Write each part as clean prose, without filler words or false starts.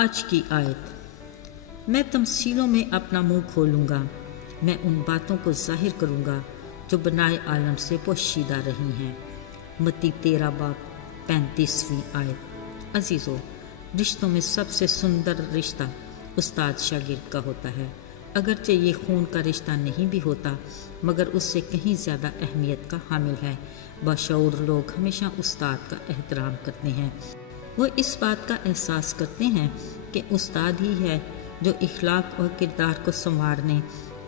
آج کی آیت۔ میں تمثیلوں میں اپنا منہ کھولوں گا، میں ان باتوں کو ظاہر کروں گا جو بنائے عالم سے پوشیدہ رہی ہیں۔ متی 13 باب 35ویں آیت۔ عزیزو، رشتوں میں سب سے سندر رشتہ استاد شاگرد کا ہوتا ہے، اگرچہ یہ خون کا رشتہ نہیں بھی ہوتا مگر اس سے کہیں زیادہ اہمیت کا حامل ہے۔ باشعور لوگ ہمیشہ استاد کا احترام کرتے ہیں، وہ اس بات کا احساس کرتے ہیں کہ استاد ہی ہے جو اخلاق اور کردار کو سنوارنے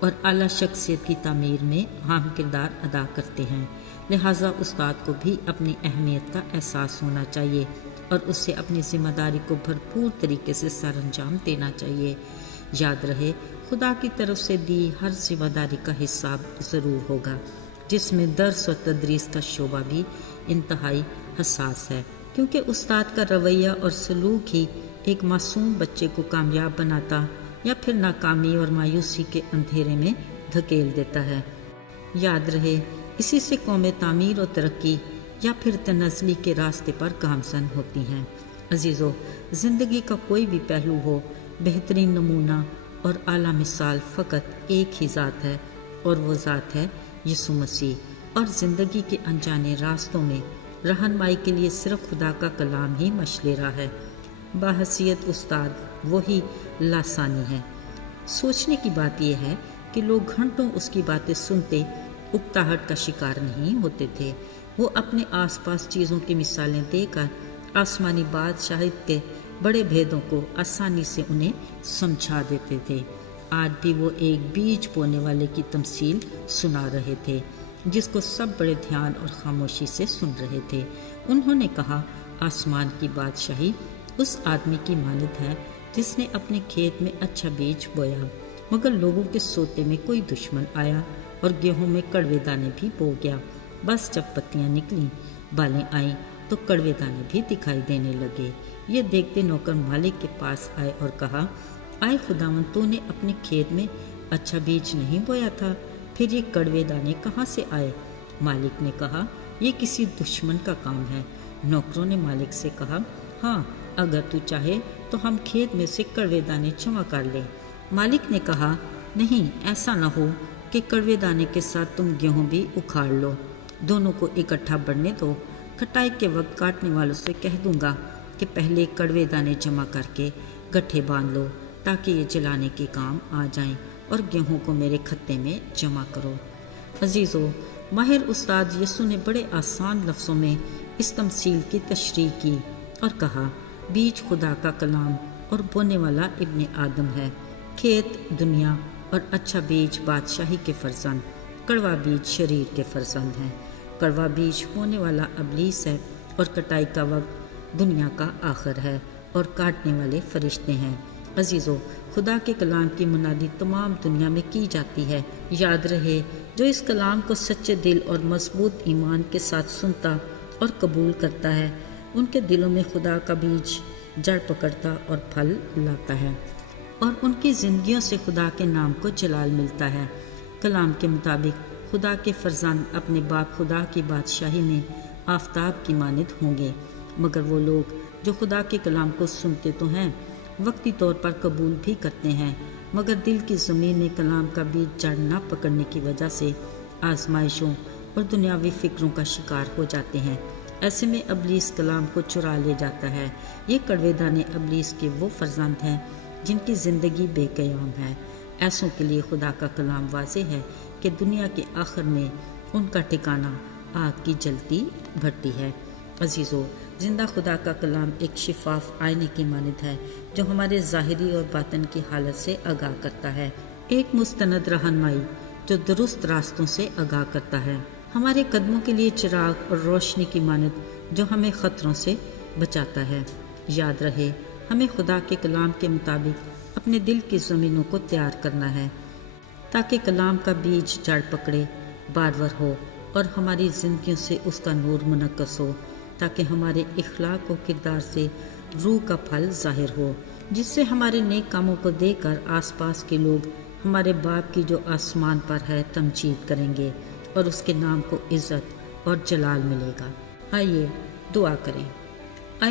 اور اعلیٰ شخصیت کی تعمیر میں اہم کردار ادا کرتے ہیں۔ لہٰذا استاد کو بھی اپنی اہمیت کا احساس ہونا چاہیے اور اس سے اپنی ذمہ داری کو بھرپور طریقے سے سر انجام دینا چاہیے۔ یاد رہے، خدا کی طرف سے دی ہر ذمہ داری کا حساب ضرور ہوگا، جس میں درس و تدریس کا شعبہ بھی انتہائی حساس ہے، کیونکہ استاد کا رویہ اور سلوک ہی ایک معصوم بچے کو کامیاب بناتا یا پھر ناکامی اور مایوسی کے اندھیرے میں دھکیل دیتا ہے۔ یاد رہے، اسی سے قوم تعمیر و ترقی یا پھر تنزلی کے راستے پر گامزن ہوتی ہیں۔ عزیزو، زندگی کا کوئی بھی پہلو ہو، بہترین نمونہ اور اعلیٰ مثال فقط ایک ہی ذات ہے، اور وہ ذات ہے یسوع مسیح، اور زندگی کے انجانے راستوں میں رہنمائی کے لیے صرف خدا کا کلام ہی مشعل راہ ہے۔ باحثیت استاد وہی لاسانی ہے۔ سوچنے کی بات یہ ہے کہ لوگ گھنٹوں اس کی باتیں سنتے اکتاہٹ کا شکار نہیں ہوتے تھے۔ وہ اپنے آس پاس چیزوں کی مثالیں دے کر آسمانی بادشاہت کے بڑے بھیدوں کو آسانی سے انہیں سمجھا دیتے تھے۔ آج بھی وہ ایک بیج بونے والے کی تمثیل سنا رہے تھے، جس کو سب بڑے دھیان اور خاموشی سے سن رہے تھے۔ انہوں نے کہا، آسمان کی بادشاہی اس آدمی کی مانند ہے جس نے اپنے کھیت میں اچھا بیج بویا، مگر لوگوں کے سوتے میں کوئی دشمن آیا اور گیہوں میں کڑوے دانے بھی بو گیا۔ بس جب پتیاں نکلیں، بالیں آئیں تو کڑوے دانے بھی دکھائی دینے لگے۔ یہ دیکھتے نوکر مالک کے پاس آئے اور کہا، آئے خداوند، تو نے اپنے کھیت میں اچھا بیج نہیں بویا تھا، پھر یہ کڑوے دانے کہاں سے آئے؟ مالک نے کہا، یہ کسی دشمن کا کام ہے۔ نوکروں نے مالک سے کہا، ہاں، اگر تو چاہے تو ہم کھیت میں سے کڑوے دانے جمع کر لیں۔ مالک نے کہا، نہیں، ایسا نہ ہو کہ کڑوے دانے کے ساتھ تم گیہوں بھی اکھاڑ لو، دونوں کو اکٹھا بڑھنے دو۔ کٹائی کے وقت کاٹنے والوں سے کہہ دوں گا کہ پہلے کڑوے دانے جمع کر کے گٹھے باندھ لو تاکہ یہ جلانے کے کام آ جائیں، اور گیہوں کو میرے کھتے میں جمع کرو۔ عزیزو، ماہر استاد یسوع نے بڑے آسان لفظوں میں اس تمثیل کی تشریح کی اور کہا، بیج خدا کا کلام اور بونے والا ابن آدم ہے۔ کھیت دنیا اور اچھا بیج بادشاہی کے فرزند، کڑوا بیج شریر کے فرزند ہیں۔ کڑوا بیج بونے والا ابلیس ہے، اور کٹائی کا وقت دنیا کا آخر ہے، اور کاٹنے والے فرشتے ہیں۔ عزیزو، خدا کے کلام کی منادی تمام دنیا میں کی جاتی ہے۔ یاد رہے، جو اس کلام کو سچے دل اور مضبوط ایمان کے ساتھ سنتا اور قبول کرتا ہے، ان کے دلوں میں خدا کا بیج جڑ پکڑتا اور پھل لاتا ہے، اور ان کی زندگیوں سے خدا کے نام کو جلال ملتا ہے۔ کلام کے مطابق خدا کے فرزند اپنے باپ خدا کی بادشاہی میں آفتاب کی مانند ہوں گے، مگر وہ لوگ جو خدا کے کلام کو سنتے تو ہیں، وقتی طور پر قبول بھی کرتے ہیں، مگر دل کی زمین میں کلام کا بیج جڑ نہ پکڑنے کی وجہ سے آزمائشوں اور دنیاوی فکروں کا شکار ہو جاتے ہیں۔ ایسے میں ابلیس کلام کو چرا لے جاتا ہے۔ یہ کڑوے دانے ابلیس کے وہ فرزند ہیں جن کی زندگی بے قیام ہے۔ ایسوں کے لیے خدا کا کلام واضح ہے کہ دنیا کے آخر میں ان کا ٹھکانہ آگ کی جلتی بھٹی ہے۔ عزیزو، زندہ خدا کا کلام ایک شفاف آئینے کی مانند ہے جو ہمارے ظاہری اور باطن کی حالت سے آگاہ کرتا ہے، ایک مستند رہنمائی جو درست راستوں سے آگاہ کرتا ہے، ہمارے قدموں کے لیے چراغ اور روشنی کی مانند جو ہمیں خطروں سے بچاتا ہے۔ یاد رہے، ہمیں خدا کے کلام کے مطابق اپنے دل کی زمینوں کو تیار کرنا ہے تاکہ کلام کا بیج جڑ پکڑے، بارور ہو، اور ہماری زندگیوں سے اس کا نور منعکس ہو، تاکہ ہمارے اخلاق و کردار سے روح کا پھل ظاہر ہو، جس سے ہمارے نیک کاموں کو دیکھ کر آس پاس کے لوگ ہمارے باپ کی جو آسمان پر ہے تمجید کریں گے، اور اس کے نام کو عزت اور جلال ملے گا۔ آئیے دعا کریں۔ اے